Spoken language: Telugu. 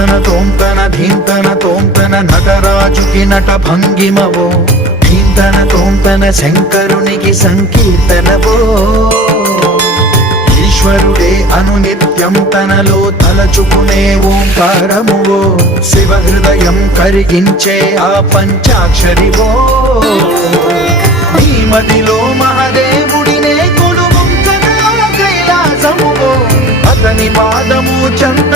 ధీంతన తోంతన ధీంతన తోంతన నటరాజుకి నట భంగిమవో. ధీంతన తోంతన శంకరునికి సంకీర్తనవో. ఈశ్వరుడే అనునిత్యం తనలో తలచుకునే ఓంకారమువో. శివ హృదయం కరిగించే ఆ పంచాక్షరివో. భీమదిలో మదిలో మహాదేవుడినే కొలువుంచగా కైలాసమువో. అతని పాదము చంద్ర